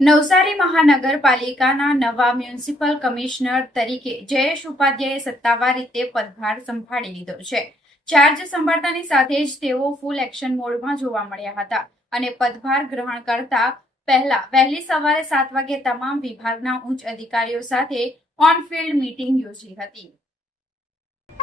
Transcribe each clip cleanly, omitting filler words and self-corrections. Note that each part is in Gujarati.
નવસારી મહાનગરપાલિકાના નવા મ્યુનિસિપલ કમિશનર તરીકે જયેશ ઉપાધ્યાયે સત્તાવાર રીતે પદભાર સંભાળી લીધો છે। ચાર્જ સંભાળતાની સાથે જ તેઓ ફૂલ એક્શન મોડમાં જોવા મળ્યા હતા અને પદભાર ગ્રહણ કરતા પહેલા વહેલી સવારે 7 વાગે તમામ વિભાગના ઉચ્ચ અધિકારીઓ સાથે ઓન ફિલ્ડ મીટિંગ યોજી હતી।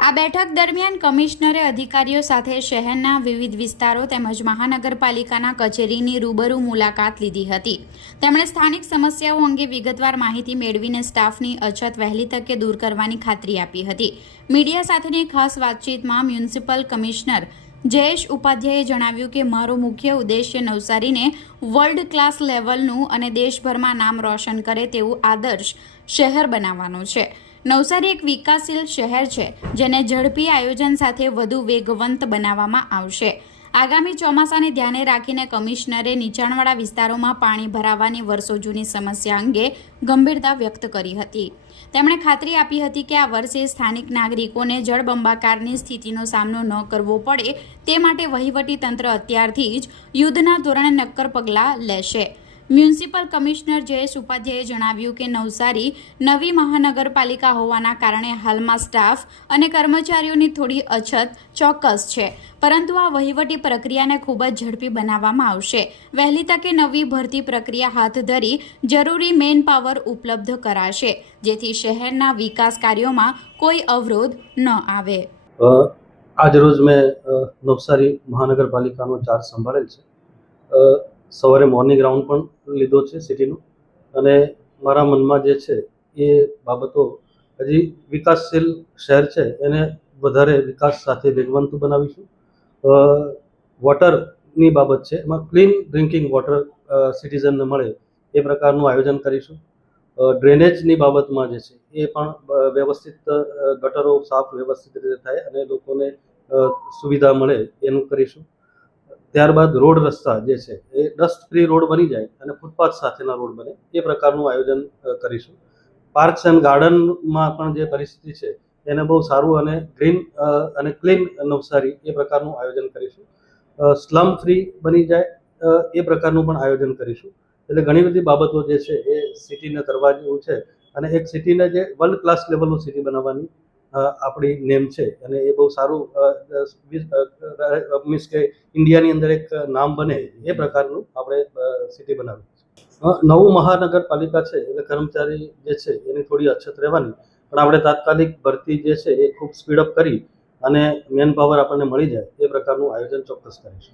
આ બેઠક દરમિયાન કમિશનરે અધિકારીઓ સાથે શહેરના વિવિધ વિસ્તારો તેમજ મહાનગરપાલિકાના કચેરીની રૂબરૂ મુલાકાત લીધી હતી। તેમણે સ્થાનિક સમસ્યાઓ અંગે વિગતવાર માહિતી મેળવીને સ્ટાફની અછત વહેલી તકે દૂર કરવાની ખાતરી આપી હતી। મીડિયા સાથેની ખાસ વાતચીતમાં મ્યુનિસિપલ કમિશનર જયેશ ઉપાધ્યાયે જણાવ્યું કે મારો મુખ્ય ઉદ્દેશ્ય નવસારીને વર્લ્ડ ક્લાસ લેવલનું અને દેશભરમાં નામ રોશન કરે તેવું આદર્શ શહેર બનાવવાનો છે। નવસારી એક વિકાસશીલ શહેર છે જેને ઝડપી આયોજન સાથે વધુ વેગવંત બનાવવામાં આવશે। આગામી ચોમાસાને ધ્યાને રાખીને કમિશનરે નીચાણવાળા વિસ્તારોમાં પાણી ભરાવાની વર્ષો જૂની સમસ્યા અંગે ગંભીરતા વ્યક્ત કરી હતી। તેમણે ખાતરી આપી હતી કે આ વર્ષે સ્થાનિક નાગરિકોને જળબંબાકારની સ્થિતિનો સામનો ન કરવો પડે તે માટે વહીવટી તંત્ર અત્યારથી જ યુદ્ધના ધોરણે નક્કર પગલાં લેશે। મ્યુનિસિપલ કમિશનર જયેશ ઉપાધ્યાયે જણાવ્યું કે નવસારી નવી મહાનગરપાલિકા હોવાના કારણે હાલમાં સ્ટાફ અને કર્મચારીઓની થોડી અછત ચોક્કસ છે, પરંતુ આ વહીવટી પ્રક્રિયાને ખૂબ જ ઝડપી બનાવવામાં આવશે। વહેલી તકે નવી ભરતી પ્રક્રિયા હાથ ધરી જરૂરી મેન પાવર ઉપલબ્ધ કરાશે જેથી શહેરના વિકાસ કાર્યોમાં કોઈ અવરોધ ન આવે। આજરોજ મેં નવસારી મહાનગરપાલિકાનો ચાર્જ સંભાળેલ છે। સવારે મોર્નિંગ રાઉન્ડ પણ લીધો છે સિટીનો, અને મારા મનમાં જે છે એ બાબતો હજી વિકાસશીલ શહેર છે એને વધારે વિકાસ સાથે વેગવંત બનાવીશું। વોટરની બાબત છે, એમાં ક્લીન ડ્રિંકિંગ વોટર સિટીઝનને મળે એ પ્રકારનું આયોજન કરીશું। ડ્રેનેજની બાબતમાં જે છે એ પણ વ્યવસ્થિત ગટરો સાફ વ્યવસ્થિત રીતે થાય અને લોકોને સુવિધા મળે એનું કરીશું। ત્યારબાદ રોડ રસ્તા જે છે એ ડસ્ટ ફ્રી રોડ બની જાય અને ફૂટપાથ સાથેના રોડ બને એ પ્રકારનું આયોજન કરીશું। પાર્ક્સ એન્ડ ગાર્ડનમાં પણ જે પરિસ્થિતિ છે એને બહુ સારું અને ગ્રીન અને ક્લીન નવસારી એ પ્રકારનું આયોજન કરીશું। સ્લમ ફ્રી બની જાય એ પ્રકારનું પણ આયોજન કરીશું। એટલે ઘણી બધી બાબતો જે છે એ સિટીને કરવા જેવું છે, અને એક સિટીને જે વર્લ્ડ ક્લાસ લેવલનું સિટી બનાવવાની આપણી નેમ છે, અને એ બહુ સારું મીન્સ કે ઇન્ડિયાની અંદર એક નામ બને એ પ્રકારનું આપણે સિટી બનાવી। નવું મહાનગરપાલિકા છે એટલે કર્મચારી જે છે એની થોડી અછત રહેવાની, પણ આપણે તાત્કાલિક ભરતી જે છે એ ખૂબ સ્પીડઅપ કરી અને મેન પાવર આપણને મળી જાય એ પ્રકારનું આયોજન ચોક્કસ કરીશું।